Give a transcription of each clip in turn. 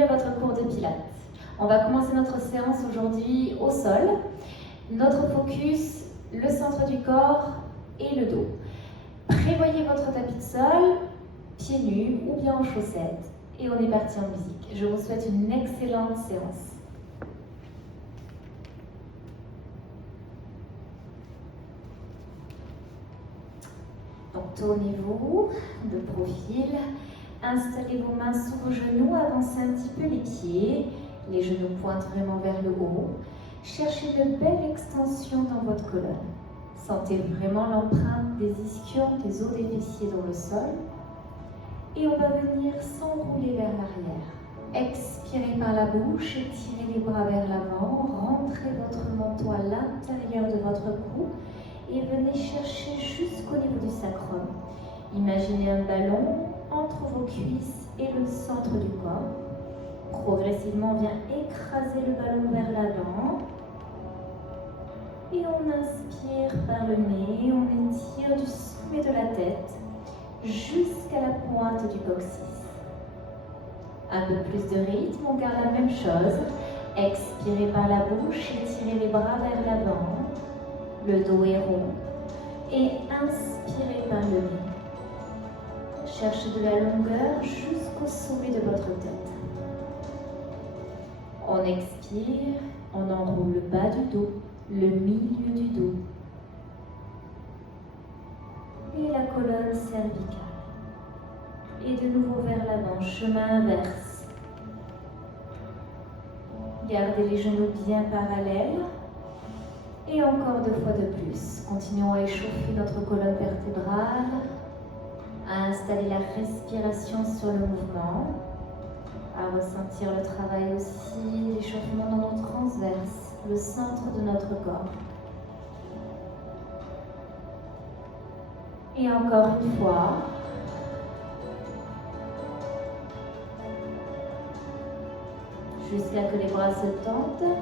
bienvenue à votre cours de Pilates. On va commencer notre séance aujourd'hui au sol. Notre focus, le centre du corps et le dos. Prévoyez votre tapis de sol, pieds nus ou bien en chaussettes. Et on est parti en musique. Je vous souhaite une excellente séance. Donc tournez-vous de profil. Installez vos mains sous vos genoux, avancez un petit peu les pieds. Les genoux pointent vraiment vers le haut. Cherchez une belle extension dans votre colonne. Sentez vraiment l'empreinte des ischions, des os des fessiers dans le sol. Et on va venir s'enrouler vers l'arrière. Expirez par la bouche, étirez les bras vers l'avant. Rentrez votre menton à l'intérieur de votre cou et venez chercher jusqu'au niveau du sacrum. Imaginez un ballon entre vos cuisses et le centre du corps. Progressivement, on vient écraser le ballon vers l'avant. Et on inspire par le nez, on étire du sommet de la tête jusqu'à la pointe du coccyx. Un peu plus de rythme, on garde la même chose. Expirez par la bouche, étirez les bras vers l'avant. Le dos est rond. Et inspirez par le nez. Cherchez de la longueur jusqu'au sommet de votre tête. On expire, on enroule le bas du dos, le milieu du dos. Et la colonne cervicale. Et de nouveau vers l'avant, chemin inverse. Gardez les genoux bien parallèles. Et encore 2 fois de plus. Continuons à échauffer notre colonne vertébrale, à installer la respiration sur le mouvement, à ressentir le travail aussi, l'échauffement dans nos transverses, le centre de notre corps. Et encore une fois. Jusqu'à que les bras se tendent.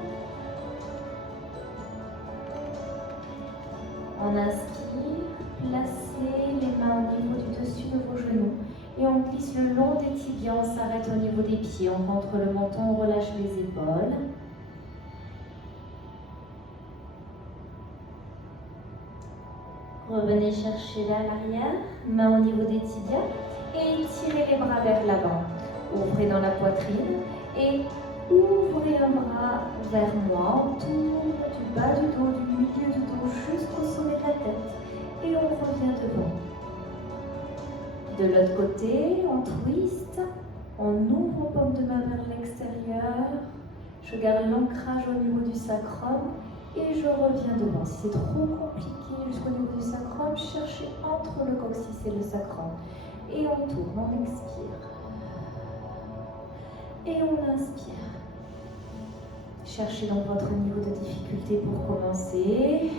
On inspire, placez les mains au niveau du dessus de vos genoux et on glisse le long des tibias, on s'arrête au niveau des pieds, on rentre le menton, on relâche les épaules. Revenez chercher vers l'arrière, main au niveau des tibias et étirez les bras vers l'avant. Ouvrez dans la poitrine et ouvrez un bras vers moi, on tourne du bas du dos, du milieu du dos jusqu'au sommet de la tête et on revient devant. De l'autre côté, on twist, on ouvre paume de main vers l'extérieur, je garde l'ancrage au niveau du sacrum et je reviens devant. Si c'est trop compliqué jusqu'au niveau du sacrum, cherchez entre le coccyx et le sacrum et on tourne, on expire et on inspire. Cherchez donc votre niveau de difficulté pour commencer.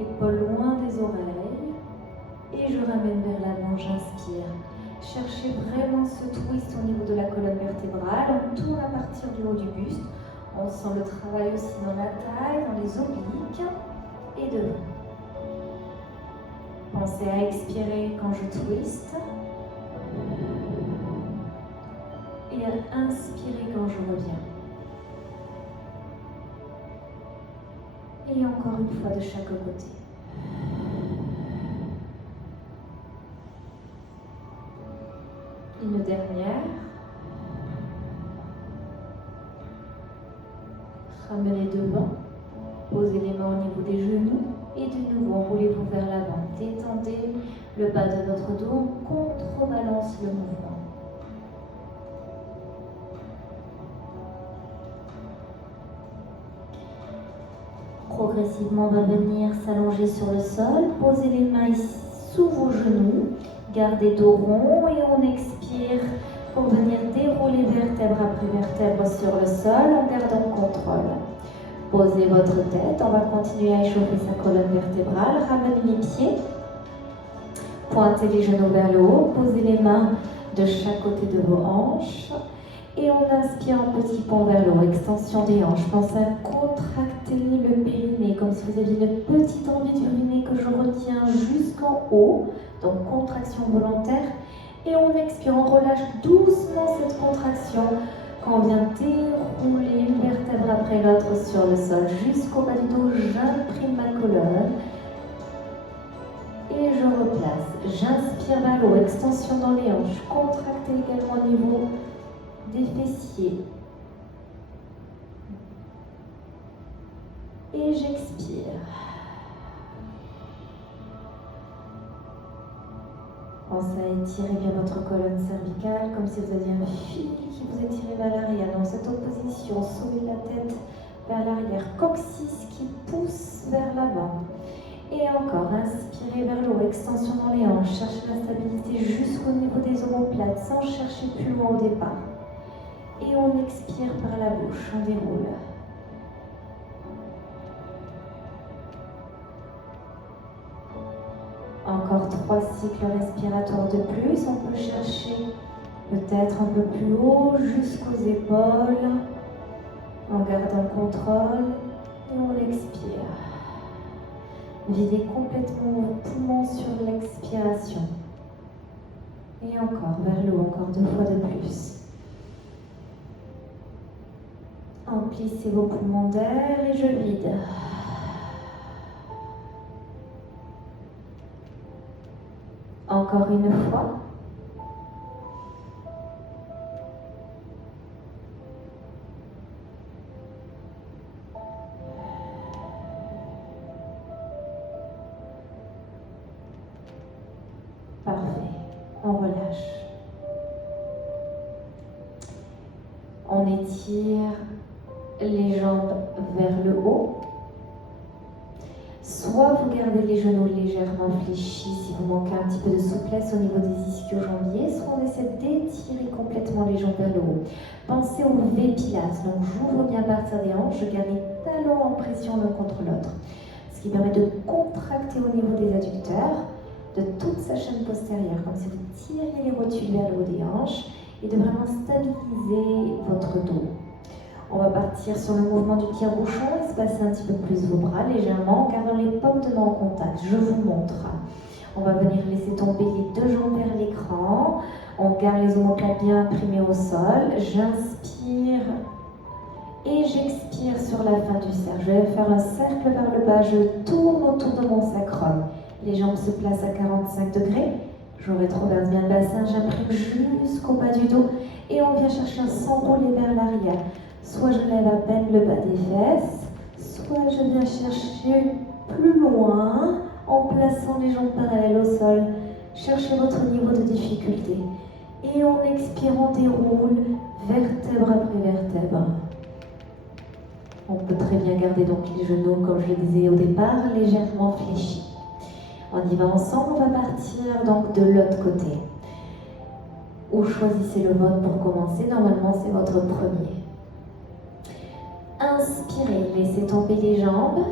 Épaules loin des oreilles. Et je ramène vers l'avant, j'inspire. Cherchez vraiment ce twist au niveau de la colonne vertébrale. On tourne à partir du haut du buste. On sent le travail aussi dans la taille, dans les obliques et devant. Pensez à expirer quand je twist. Et à inspirer quand je reviens. Et encore une fois de chaque côté. Une dernière. Ramenez devant. Posez les mains au niveau des genoux. Et de nouveau, enroulez-vous vers l'avant. Détendez le bas de votre dos. On contrebalance le mouvement. Progressivement, on va venir s'allonger sur le sol. Posez les mains ici sous vos genoux. Gardez dos rond et on expire pour venir dérouler vertèbre après vertèbre sur le sol en gardant le contrôle. Posez votre tête. On va continuer à échauffer sa colonne vertébrale. Ramenez les pieds. Pointez les genoux vers le haut. Posez les mains de chaque côté de vos hanches. Et on inspire en petit pont vers le haut, extension des hanches. Pensez à contracter le périnée, comme si vous aviez une petite envie d'uriner que je retiens jusqu'en haut. Donc contraction volontaire. Et on expire, on relâche doucement cette contraction quand on vient dérouler une vertèbre après l'autre sur le sol jusqu'au bas du dos. J'imprime ma colonne et je replace. J'inspire vers l'eau, extension dans les hanches, contractez également au niveau des fessiers. Et j'expire. Pensez à étirer bien votre colonne cervicale comme si vous aviez un fil qui vous étirait vers l'arrière. Dans cette opposition, sauvez la tête vers l'arrière. Coccyx qui pousse vers l'avant. Et encore, inspirez vers le haut, extension dans les hanches. Cherchez la stabilité jusqu'au niveau des omoplates sans chercher plus loin au départ. Et on expire par la bouche, on déroule. Encore 3 cycles respiratoires de plus. On peut chercher peut-être un peu plus haut jusqu'aux épaules en gardant le contrôle. Et on expire. Videz complètement vos poumons sur l'expiration. Et encore vers le haut, encore 2 fois de plus. Emplissez vos poumons d'air et je vide. Encore une fois. Parfait. On relâche. On étire les jambes vers le haut. Soit vous gardez les genoux légèrement fléchis si vous manquez un petit peu de souplesse au niveau des ischio-jambiers, soit on essaie d'étirer complètement les jambes vers le haut. Pensez au V-Pilates, donc j'ouvre bien à partir des hanches, je garde les talons en pression l'un contre l'autre, ce qui permet de contracter au niveau des adducteurs, de toute sa chaîne postérieure, comme si vous tiriez les rotules vers le haut des hanches, et de vraiment stabiliser votre dos. On va partir sur le mouvement du tire-bouchon, espacer un petit peu plus vos bras légèrement en gardant les paumes de main en contact. Je vous montre. On va venir laisser tomber les 2 jambes vers l'écran. On garde les omoplates bien imprimées au sol. J'inspire et j'expire sur la fin du cercle. Je vais faire un cercle vers le bas. Je tourne autour de mon sacrum. Les jambes se placent à 45 degrés. Je rétroverse bien le bassin. J'imprime jusqu'au bas du dos. Et on vient chercher à s'enrouler vers l'arrière. Soit je lève à peine le bas des fesses, soit je viens chercher plus loin en plaçant les jambes parallèles au sol. Cherchez votre niveau de difficulté. Et en expirant, on déroule vertèbre après vertèbre. On peut très bien garder donc les genoux, comme je le disais au départ, légèrement fléchis. On y va ensemble, on va partir donc de l'autre côté. Ou choisissez le vôtre pour commencer, normalement c'est votre premier. Inspirez, laissez tomber les jambes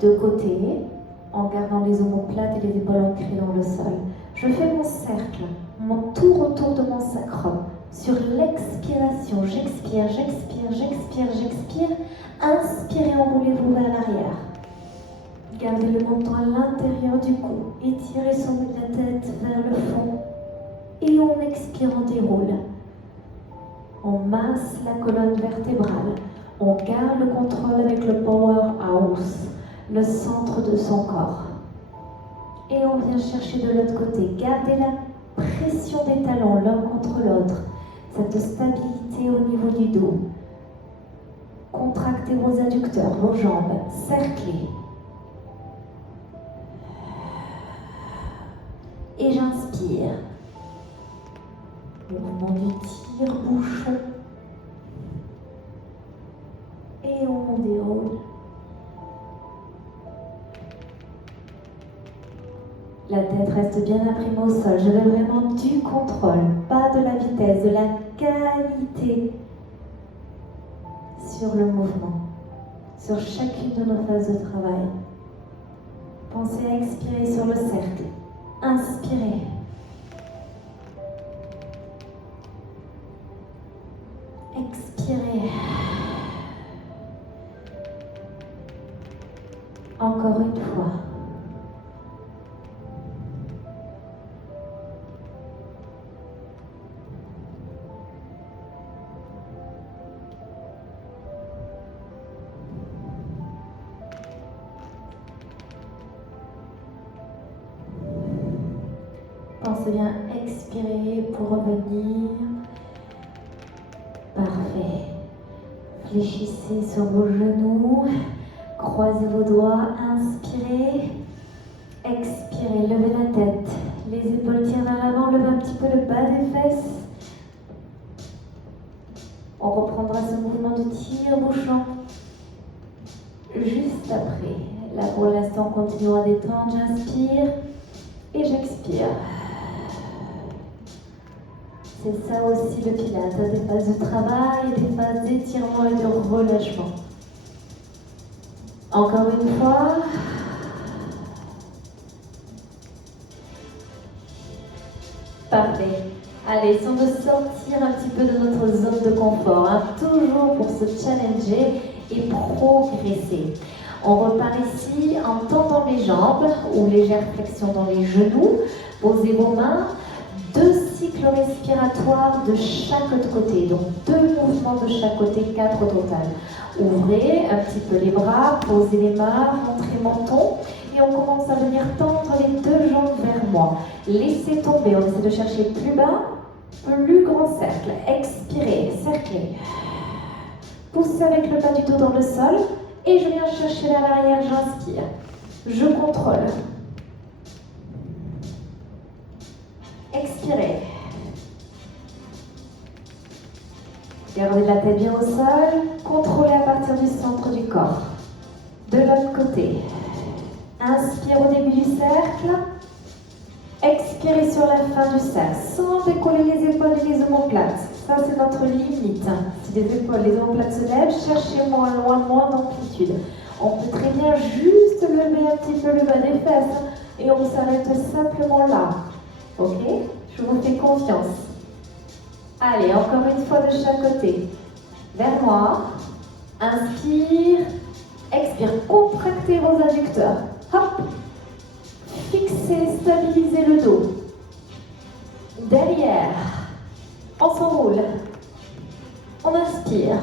de côté en gardant les omoplates et les épaules ancrées dans le sol. Je fais mon cercle, mon tour autour de mon sacrum. Sur l'expiration, j'expire, j'expire, j'expire, j'expire. Inspirez, enroulez-vous vers l'arrière. Gardez le menton à l'intérieur du cou. Étirez son bout de la tête vers le fond. Et on expire, on déroule. On masse la colonne vertébrale. On garde le contrôle avec le powerhouse, le centre de son corps. Et on vient chercher de l'autre côté. Gardez la pression des talons l'un contre l'autre. Cette stabilité au niveau du dos. Contractez vos adducteurs, vos jambes. Cerclez. Et j'inspire. Mouvement du tire-bouchon. Et on déroule. La tête reste bien imprimée au sol. Je veux vraiment du contrôle, pas de la vitesse, de la qualité sur le mouvement, sur chacune de nos phases de travail. Pensez à expirer sur le cercle. Inspirez. Expirez. Encore une fois. Pensez bien expirer pour revenir. Parfait. Fléchissez sur vos genoux. Croisez vos doigts. Inspirez. Expirez. Levez la tête. Les épaules tirent vers l'avant. Levez un petit peu le bas des fesses. On reprendra ce mouvement de tire-bouchon juste après. Là, pour l'instant, continuons à détendre. J'inspire et j'expire. C'est ça aussi le Pilates, des phases de travail, des phases d'étirement et de relâchement. Encore une fois. Parfait. Allez, essayons de sortir un petit peu de notre zone de confort, hein, toujours pour se challenger et progresser. On repart ici en tendant les jambes ou légère flexion dans les genoux. Posez vos mains. 2 cycles respiratoires de chaque côté, donc 2 mouvements de chaque côté, 4 au total. Ouvrez un petit peu les bras, posez les mains, montrez menton et on commence à venir tendre les 2 jambes vers moi. Laissez tomber, on essaie de chercher plus bas, plus grand cercle. Expirez, cerclez. Poussez avec le bas du dos dans le sol et je viens chercher vers l'arrière, j'inspire. Je contrôle. Expirez. Gardez la tête bien au sol. Contrôlez à partir du centre du corps. De l'autre côté. Inspire au début du cercle. Expirez sur la fin du cercle. Sans décoller les épaules et les omoplates. Ça, c'est notre limite. Si les épaules et les omoplates se lèvent, cherchez moins d'amplitude. On peut très bien juste lever un petit peu le bas des fesses. Et on s'arrête simplement là. Ok? Je vous fais confiance. Allez, encore une fois de chaque côté. Vers moi. Inspire. Expire. Contractez vos adducteurs. Hop. Fixez, stabilisez le dos. Derrière. On s'enroule. On inspire.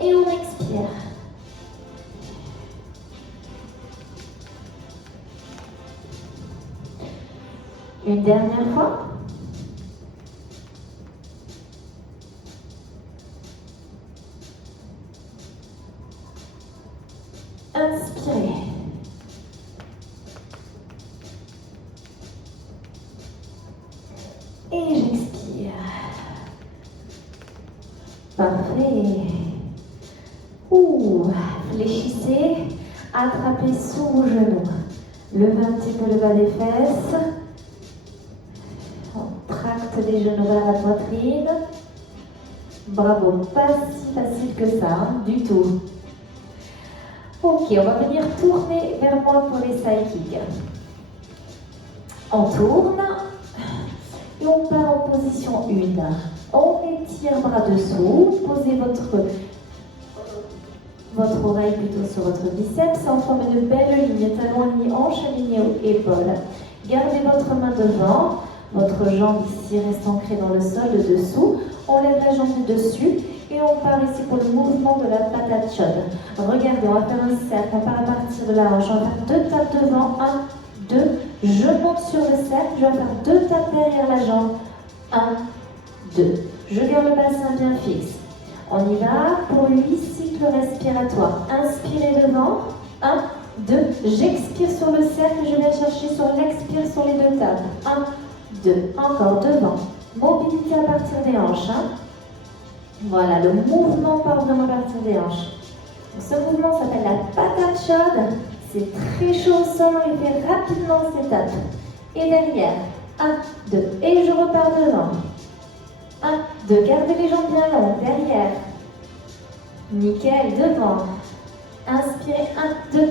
Et on expire. Une dernière fois. Inspirez. Et j'expire. Parfait. Fléchissez. Attrapez sous vos genoux. Levez un petit peu le bas des fesses. On tracte les genoux vers la poitrine. Bravo, pas si facile que ça, hein, du tout. Ok, on va venir tourner vers moi pour les side kicks. On tourne et on part en position 1. On étire bras dessous, posez votre oreille plutôt sur votre biceps, on forme une belle ligne, talon aligné, hanche alignée aux épaules. Gardez votre main devant, votre jambe ici reste ancrée dans le sol de dessous. On lève la jambe du dessus et on part ici pour le mouvement de la patate chaude. Regardez, on va faire un cercle, on part à partir de la hanche, on va faire 2 tapes devant, 1, 2, je monte sur le cercle, je vais faire 2 tapes derrière la jambe, 1, 2. Je garde le bassin bien fixe. On y va pour 8 cycles respiratoires. Inspirez devant, 1, 2, j'expire sur le cercle, je viens chercher sur l'expire sur les 2 tapes, 1, 2, encore devant. Mobilité à partir des hanches. Voilà, le mouvement part vraiment à partir des hanches. Ce mouvement s'appelle la patate chaude. C'est très chaud au sol, on les fait rapidement ces tapes. Et derrière, 1, 2, et je repars devant. 1, 2, gardez les jambes bien longues, derrière. Nickel, devant. Inspirez, 1, 2,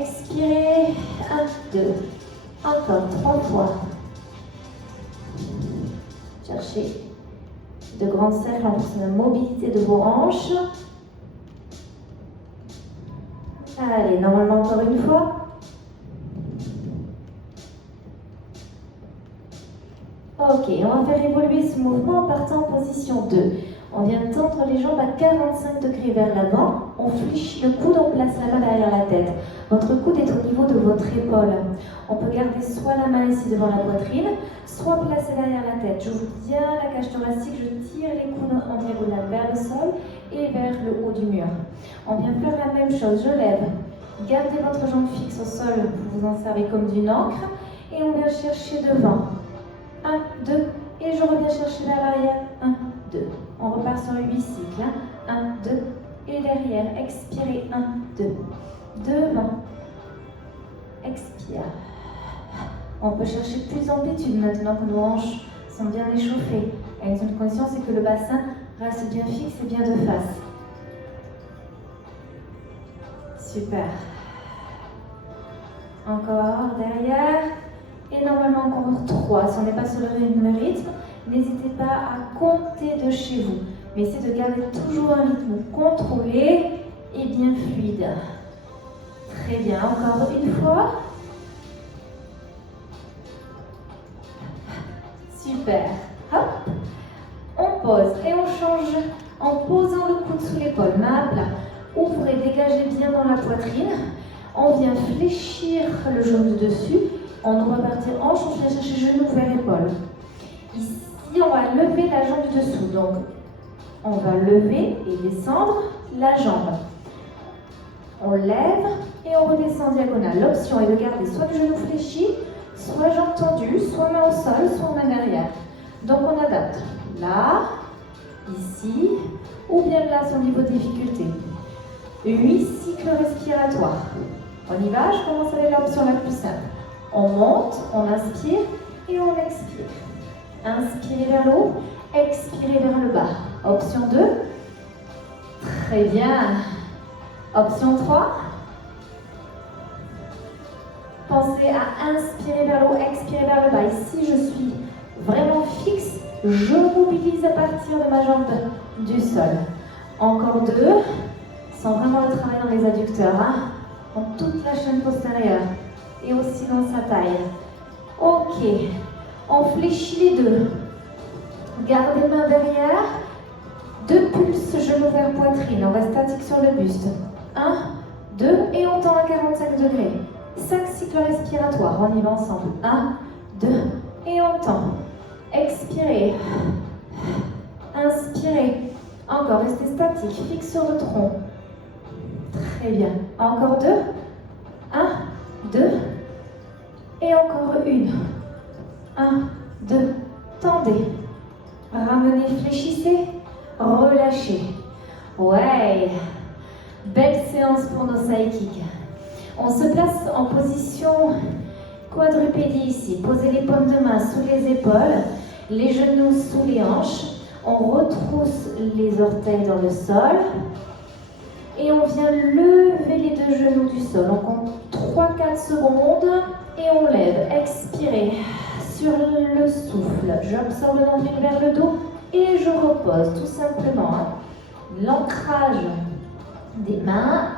expirez, 1, 2. Encore 3 fois. Cherchez de grands cercles en fonction de la mobilité de vos hanches. Allez, normalement encore une fois. Ok, on va faire évoluer ce mouvement en partant en position 2. On vient tendre les jambes à 45 degrés vers l'avant. On fléchit le coude, on place la main derrière la tête. Votre coude est au niveau de votre épaule. On peut garder soit la main ici devant la poitrine, soit placée derrière la tête. J'ouvre bien la cage thoracique, je tire les coudes en diagonale vers le sol et vers le haut du mur. On vient faire la même chose, je lève. Gardez votre jambe fixe au sol, vous vous en servez comme d'une encre. Et on vient chercher devant. 1, 2, et je reviens chercher vers l'arrière. 1, 2. On repart sur 8 cycles. 1, 2, et derrière. Expirez. 1, 2. Devant. Expire. On peut chercher plus d'amplitude maintenant que nos hanches sont bien échauffées. Et une condition, c'est que le bassin reste bien fixe et bien de face. Super. Encore derrière. Et normalement encore 3. Si on n'est pas sur le rythme, n'hésitez pas à compter de chez vous. Mais essayez de garder toujours un rythme contrôlé et bien fluide. Très bien. Encore une fois. Super. Hop. On pose et on change en posant le coude sous l'épaule. Main à plat. Ouvrez, dégagez bien dans la poitrine. On vient fléchir le genou du dessus. On doit partir hanche, on vient chercher genou vers épaule. Ici, on va lever la jambe du dessous. Donc, on va lever et descendre la jambe. On lève et on redescend en diagonale. L'option est de garder soit le genou fléchi, soit jambe tendue, soit main au sol, soit main derrière. Donc, on adapte. Là, ici, ou bien là, sur niveau de difficulté. 8 cycles respiratoires. On y va, je commence avec l'option la plus simple. On monte, on inspire et on expire. Inspirez vers le haut, expirez vers le bas. Option 2. Très bien. Option 3. Pensez à inspirer vers le haut, expirer vers le bas. Ici, je suis vraiment fixe. Je mobilise à partir de ma jambe du sol. Encore 2. Sans vraiment le travail dans les adducteurs. Dans toute la chaîne postérieure. Et aussi dans sa taille. Ok. On fléchit les deux. Gardez main derrière. 2 pulses, genou vers poitrine. On reste statique sur le buste. 1, 2, et on tend à 45 degrés. 5 cycles respiratoires. On y va ensemble. 1, 2, et on tend. Expirez. Inspirez. Encore, restez statique. Fixe sur le tronc. Très bien. Encore 2. 1, 2. Et encore 1. 1, 2. Tendez. Ramenez, fléchissez. Relâchez. Ouais. Belle séance pour nos side kicks. On se place en position quadrupédie ici. Posez les paumes de main sous les épaules, les genoux sous les hanches. On retrousse les orteils dans le sol. Et on vient lever les 2 genoux du sol. On compte 3-4 secondes et on lève. Expirez sur le souffle. J'absorbe le nombril vers le dos et je repose tout simplement. L'ancrage des mains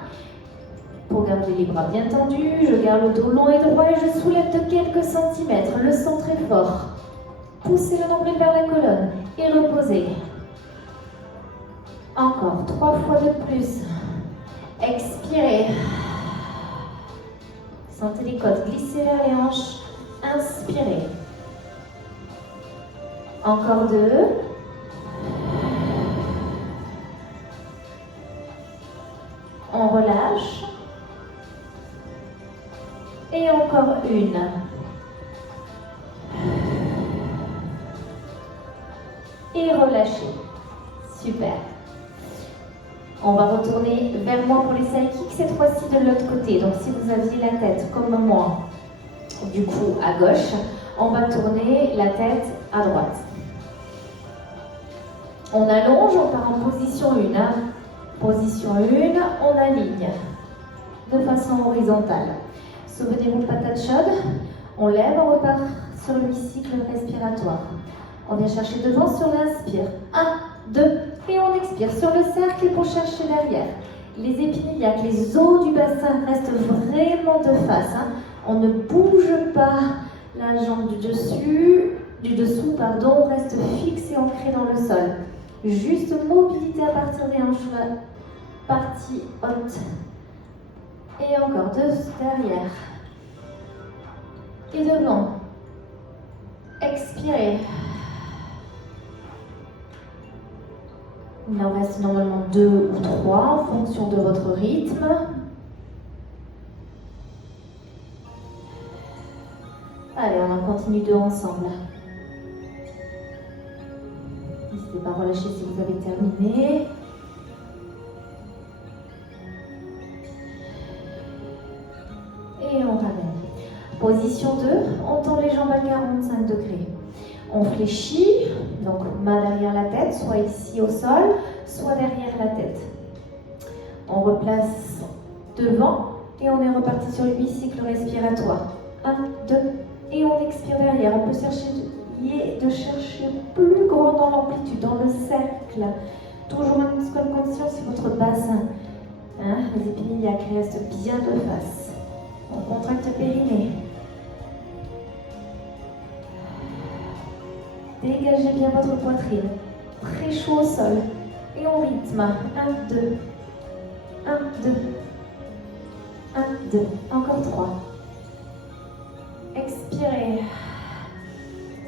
pour garder les bras bien tendus. Je garde le dos long et droit et je soulève de quelques centimètres. Le centre est fort. Poussez le nombril vers la colonne et reposez. Encore 3 fois de plus. Expirez. Sentez les côtes glisser vers les hanches. Inspirez. Encore 2. On relâche. Et encore 1. Et relâchez. Super. On va retourner vers moi pour les side kicks, cette fois-ci de l'autre côté. Donc si vous aviez la tête comme moi, du coup à gauche, on va tourner la tête à droite. On allonge, on part en position 1. Position 1, on aligne de façon horizontale. Souvenez-vous, patate chaude, on lève, on repart sur le cycle respiratoire. On vient chercher devant sur l'inspire. 1, 2, et on expire sur le cercle pour chercher derrière. Les épinilliaques, les os du bassin restent vraiment de face. On ne bouge pas la jambe du dessous, pardon, reste fixe et ancré dans le sol. Juste mobilité à partir des hanches, la partie haute. Et encore 2 derrière. et devant. Expirez. Il en reste normalement 2 ou 3 en fonction de votre rythme. Allez, on en continue 2 ensemble. N'hésitez pas à relâcher si vous avez terminé. Et on ramène. Position 2, on tend les jambes à 45 degrés. On fléchit, donc main derrière la tête, soit ici au sol, soit derrière la tête. On replace devant et on est reparti sur 8 cycles respiratoires. 1, 2, et on expire derrière. On peut chercher de chercher plus grand dans l'amplitude, dans le cercle. Toujours un petit peu de conscience sur votre bassin. Les épiniaques restent bien de face. On contracte le périnée. Dégagez bien votre poitrine. Très chaud au sol. Et on rythme. 1, 2. 1, 2. 1, 2. Encore 3. Expirez.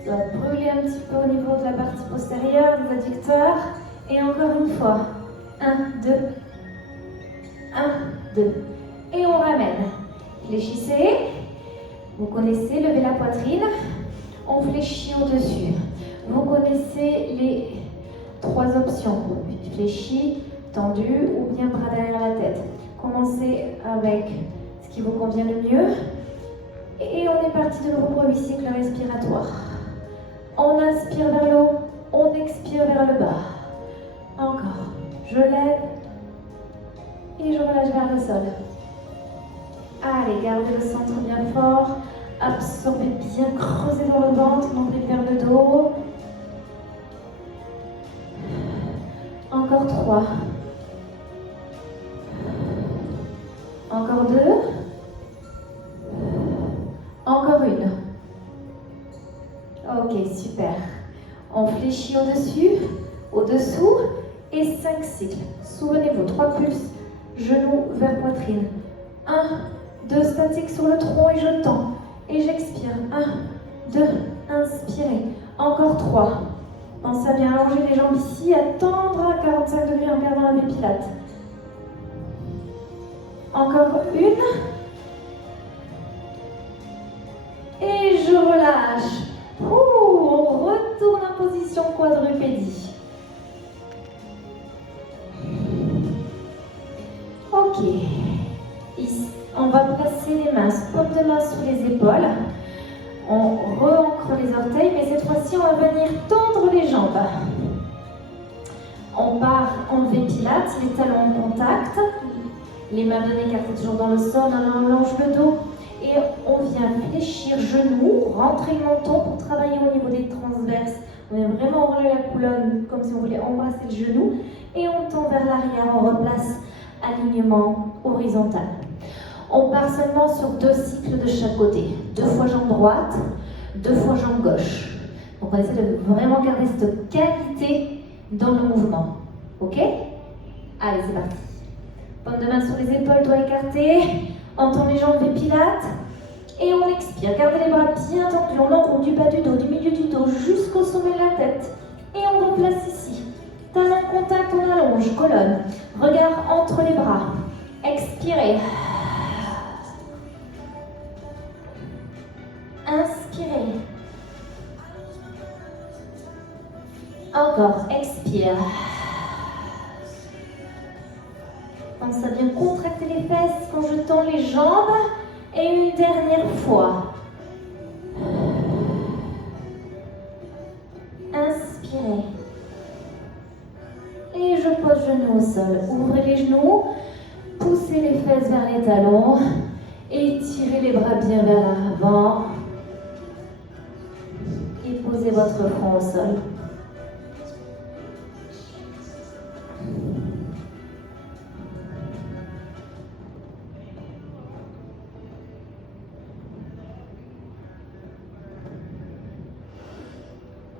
Ça va brûler un petit peu au niveau de la partie postérieure des adducteurs. Et encore une fois. 1, 2. 1, 2. Et on ramène. Fléchissez. Vous connaissez, levez la poitrine. On fléchit au-dessus. Vous connaissez les 3 options. Fléchi, tendu ou bien bras derrière la tête. Commencez avec ce qui vous convient le mieux. Et on est parti de nouveau pour 8 cycles respiratoires. On inspire vers le haut, on expire vers le bas. Encore. Je lève et je relâche vers le sol. Allez, gardez le centre bien fort. Absorbez bien, creusez dans le ventre, montez vers le dos. Encore 3. Encore 2. Encore 1. Ok, super. On fléchit au-dessus, au-dessous et 5 cycles. Souvenez-vous, 3 pulses, genoux vers poitrine. 1, 2, statique sur le tronc et je tends. Et j'expire. 1, 2, inspirez. Encore 3. Pensez à bien allonger les jambes ici, à tendre à 45 degrés en gardant la pilate. Encore 1. Et je relâche. On retourne en position quadrupédie. Ok. Ici, on va placer les mains, paume de main sous les épaules. On re-ancre les orteils, mais cette fois-ci, on va venir tendre les jambes. On part enlever pilates, les talons en contact. Les mains bien écartées toujours dans le sol, on allonge le dos. Et on vient fléchir genoux, rentrer le menton pour travailler au niveau des transverses. On vient vraiment enrouler la colonne comme si on voulait embrasser le genou. Et on tend vers l'arrière, on replace alignement horizontal. On part seulement sur 2 cycles de chaque côté. 2 fois jambe droite, 2 fois jambe gauche. Donc on essaie de vraiment garder cette qualité dans le mouvement. Ok? Allez, c'est parti. Paume de main sur les épaules, doigts écartés. On tend les jambes des pilates. Et on expire. Gardez les bras bien tendus. On enroule du bas du dos, du milieu du dos jusqu'au sommet de la tête. Et on replace ici. Talons en contact, on allonge. Colonne. Regard entre les bras. Expirez. Inspirez. Encore. Expire. Pense à bien contracter les fesses quand je tends les jambes. Et une dernière fois. Inspirez. Et je pose genoux au sol. Ouvrez les genoux. Poussez les fesses vers les talons. Et tirez les bras bien vers l'avant. Et posez votre front au sol.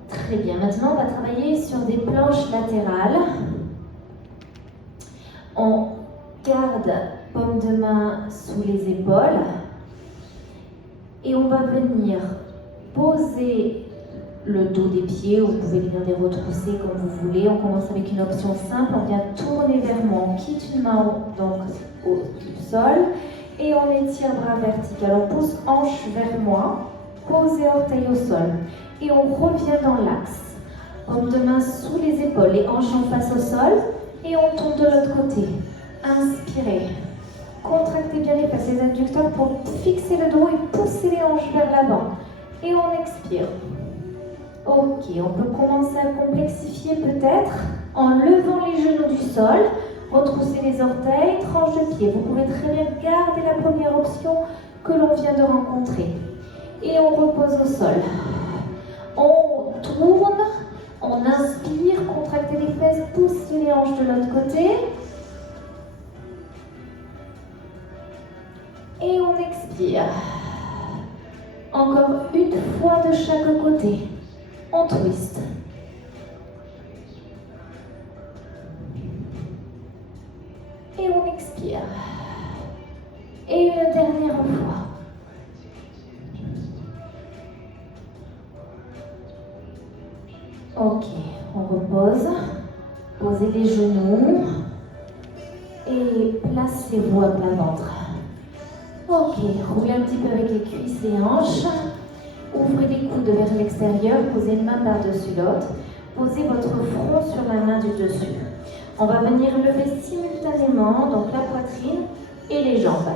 Très bien, maintenant on va travailler sur des planches latérales. On garde paume de main sous les épaules. Et on va venir poser le dos des pieds, vous pouvez venir les retrousser comme vous voulez. On commence avec une option simple, on vient tourner vers moi, on quitte une main donc au sol et on étire bras vertical. On pousse hanche vers moi, posez orteil au sol et on revient dans l'axe. Paume de main sous les épaules, les hanches en face au sol et on tourne de l'autre côté. Inspirez. Contractez bien les fesses, les adducteurs pour fixer le dos et pousser les hanches vers l'avant. Et on expire. Ok, on peut commencer à complexifier peut-être en levant les genoux du sol, retrousser les orteils, tranche de pied. Vous pouvez très bien garder la première option que l'on vient de rencontrer. Et on repose au sol. On tourne, on inspire, contractez les fesses, poussez les hanches de l'autre côté. Et on expire. Encore une fois de chaque côté. On twist. Et on expire. Et une dernière fois. Ok, on repose. Posez les genoux. Et placez-vous à plat ventre. Ok, roulez un petit peu avec les cuisses et hanches. Ouvrez les coudes vers l'extérieur, posez une main par-dessus l'autre. Posez votre front sur la main du dessus. On va venir lever simultanément donc la poitrine et les jambes.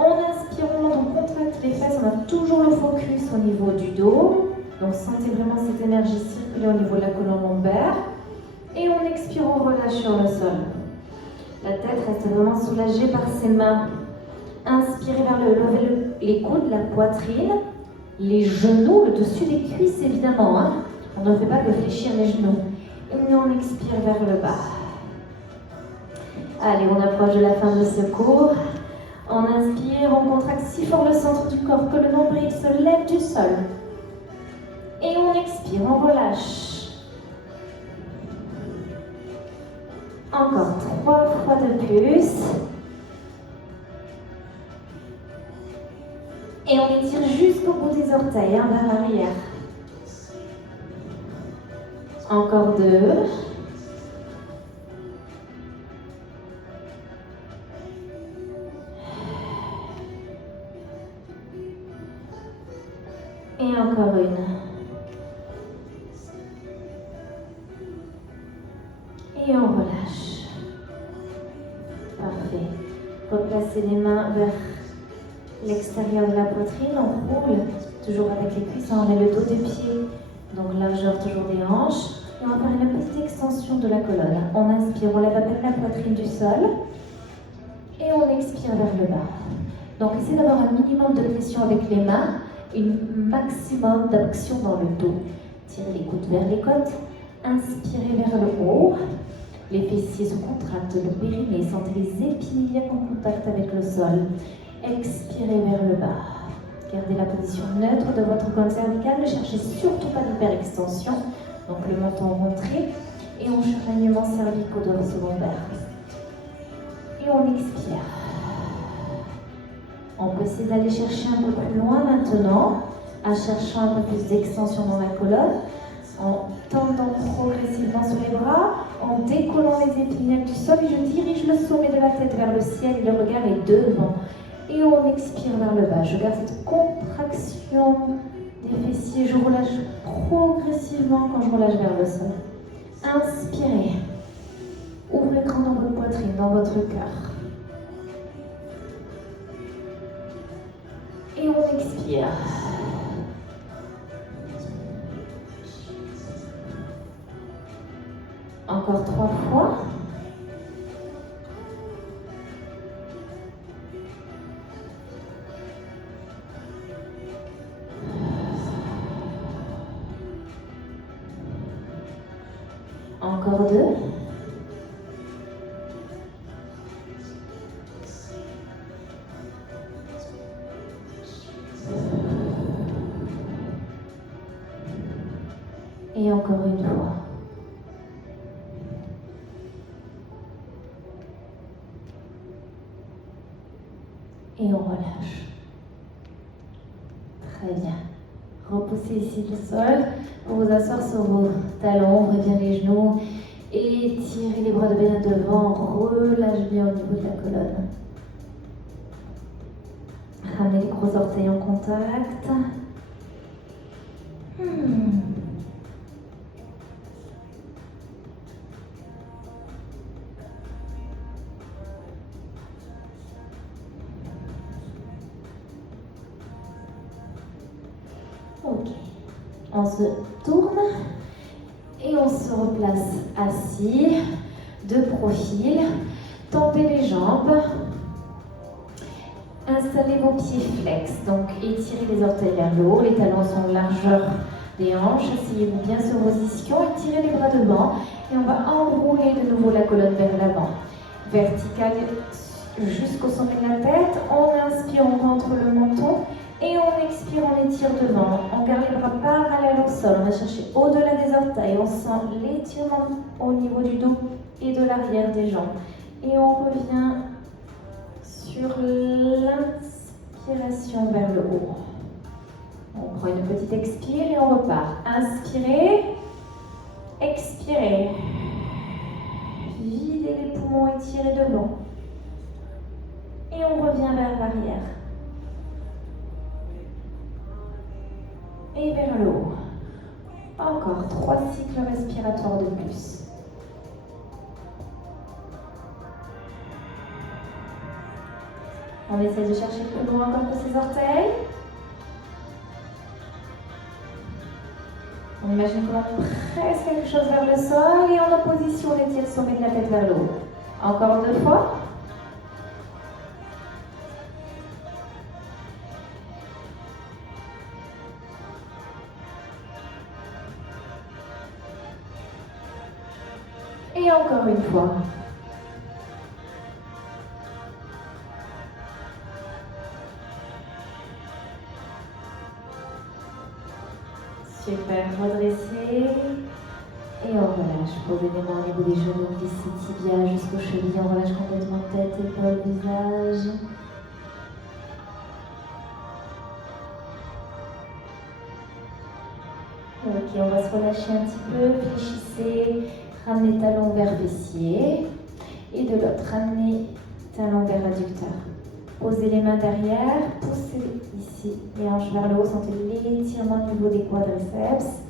En inspirant, on contracte les fesses, on a toujours le focus au niveau du dos. Donc sentez vraiment cette énergie circuler au niveau de la colonne lombaire. Et on expire, on relâche sur le sol. La tête reste vraiment soulagée par ses mains. Inspirez vers le lever les coudes, la poitrine, les genoux, le dessus des cuisses évidemment. Hein. On ne fait pas que fléchir les genoux. Et on expire vers le bas. Allez, on approche de la fin de ce cours. On inspire, on contracte si fort le centre du corps que le nombril se lève du sol. Et on expire, on relâche. Encore 3 fois de plus. Et on étire jusqu'au bout des orteils, hein, vers l'arrière. Encore 2. Et encore une. Et on relâche. Parfait. Replacez les mains vers l'extérieur de la poitrine, on roule, toujours avec les cuisses, on met le dos des pieds, donc largeur toujours des hanches. Et on va faire une petite extension de la colonne. On inspire, on lève à peine la poitrine du sol. Et on expire vers le bas. Donc essayez d'avoir un minimum de pression avec les mains, un maximum d'action dans le dos. Tirez les coudes vers les côtes, inspirez vers le haut. Les fessiers se contractent, le périnée, sentez les épines en contact avec le sol. Expirez vers le bas. Gardez la position neutre de votre colonne cervicale. Ne cherchez surtout pas d'hyperextension. Donc le menton rentré et on cherche l'alignement cervico-dorsal lombaire. Et on expire. On peut essayer d'aller chercher un peu plus loin maintenant, en cherchant un peu plus d'extension dans la colonne, en tendant progressivement sur les bras, en décollant les épinières du sol. Et je dirige le sommet de la tête vers le ciel et le regard est devant. Et on expire vers le bas. Je garde cette contraction des fessiers. Je relâche progressivement quand je relâche vers le sol. Inspirez. Ouvrez grand dans votre poitrine, dans votre cœur. Et on expire. Encore 3 fois. Encore 2. Et encore une fois. Et on relâche. poussez ici le sol pour vous asseoir sur vos talons, ouvrez bien les genoux et tirez les bras de bien devant, relâchez bien au niveau de la colonne. Ramenez les gros orteils en contact. Ok. On se tourne et on se replace assis, de profil. Tendez les jambes. Installez vos pieds flex, donc étirez les orteils vers le haut, les talons sont largeur des hanches, asseyez-vous bien sur vos ischions, étirez les bras devant et on va enrouler de nouveau la colonne vers l'avant. Verticale jusqu'au sommet de la tête, on inspire, on rentre le menton et on expire, on étire devant. On garde les bras parallèles au sol, on va chercher au-delà des orteils, on sent l'étirement au niveau du dos et de l'arrière des jambes. Et on revient sur l'inspiration vers le haut. On prend une petite expire et on repart. Inspirez, expirez. Videz les poumons, étirez devant. Et on revient vers l'arrière. Et vers le haut. Encore 3 cycles respiratoires de plus. On essaie de chercher plus loin encore que ses orteils. On imagine qu'on presse quelque chose vers le sol et en opposition, on étire le sommet de la tête vers le haut. Encore 2 fois. Et encore une fois. Super, redressez et on relâche. Posez les mains au niveau des genoux, glissez tibia jusqu'aux chevilles, on relâche complètement tête, épaules, visage. Ok, on va se relâcher un petit peu, fléchissez, ramenez talon vers fessier et de l'autre, ramenez talon vers adducteur. Posez les mains derrière, poussez ici les hanches vers le haut, sentez l'étirement au niveau des quadriceps.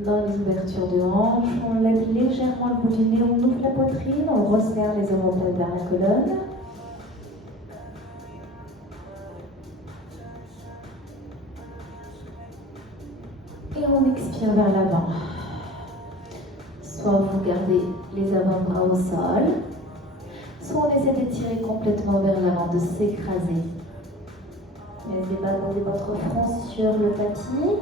Dans les ouvertures de hanches, on lève légèrement le bout du nez, on ouvre la poitrine, on resserre les omoplates vers la colonne. Et on expire vers l'avant. Soit vous gardez les avant-bras au sol, soit on essaie d'étirer complètement vers l'avant, de s'écraser. N'hésitez pas à poser votre front sur le tapis.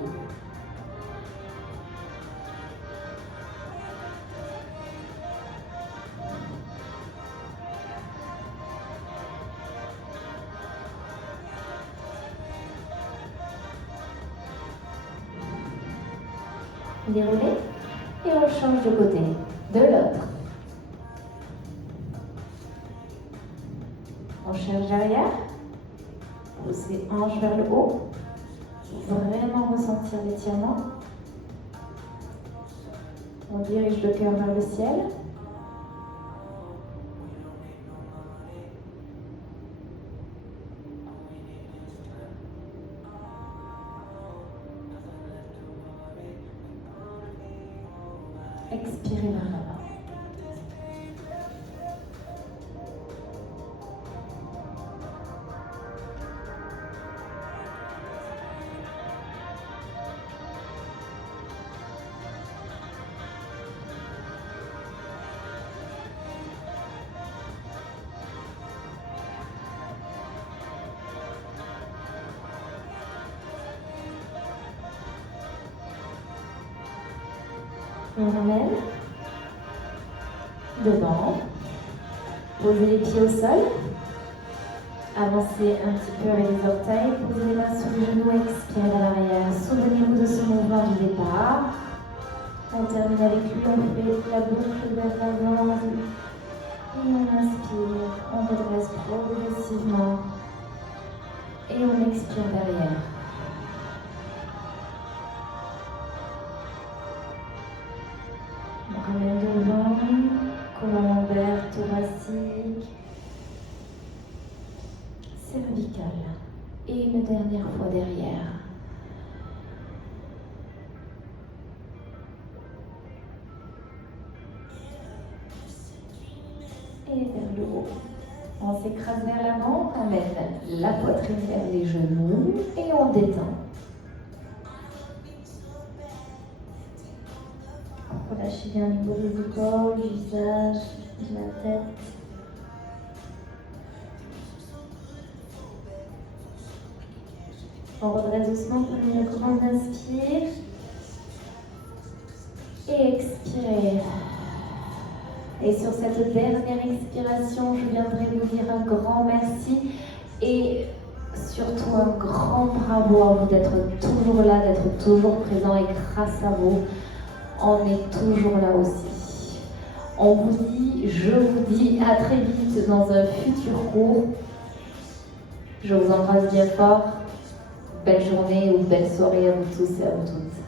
Déroulez et on change de côté, de l'autre. On cherche derrière, poussez hanche vers le haut, vraiment ressentir l'étirement. On dirige le cœur vers le ciel. Expirez vers l'avant. On ramène devant, posez les pieds au sol, avancez un petit peu avec les orteils, posez les mains sur les genoux, expirez vers l'arrière, souvenez-vous de ce mouvement du départ. On termine avec lui, on fait la boucle vers l'avant et on inspire, on redresse progressivement et on expire derrière. Ramène devant, colonne lombaire, thoracique, cervicale. Et une dernière fois derrière. Et vers le haut. On s'écrase vers l'avant, on amène la poitrine vers les genoux et on détend. Relâchez bien au niveau des épaules, du visage, de la tête. On redresse doucement, prenez une grande inspire. Et expirez. Et sur cette dernière expiration, je viendrai vous dire un grand merci et surtout un grand bravo à vous d'être toujours là, d'être toujours présent et grâce à vous, on est toujours là aussi. On vous dit, je vous dis à très vite dans un futur cours. Je vous embrasse bien fort. Belle journée ou belle soirée à vous tous et à vous toutes.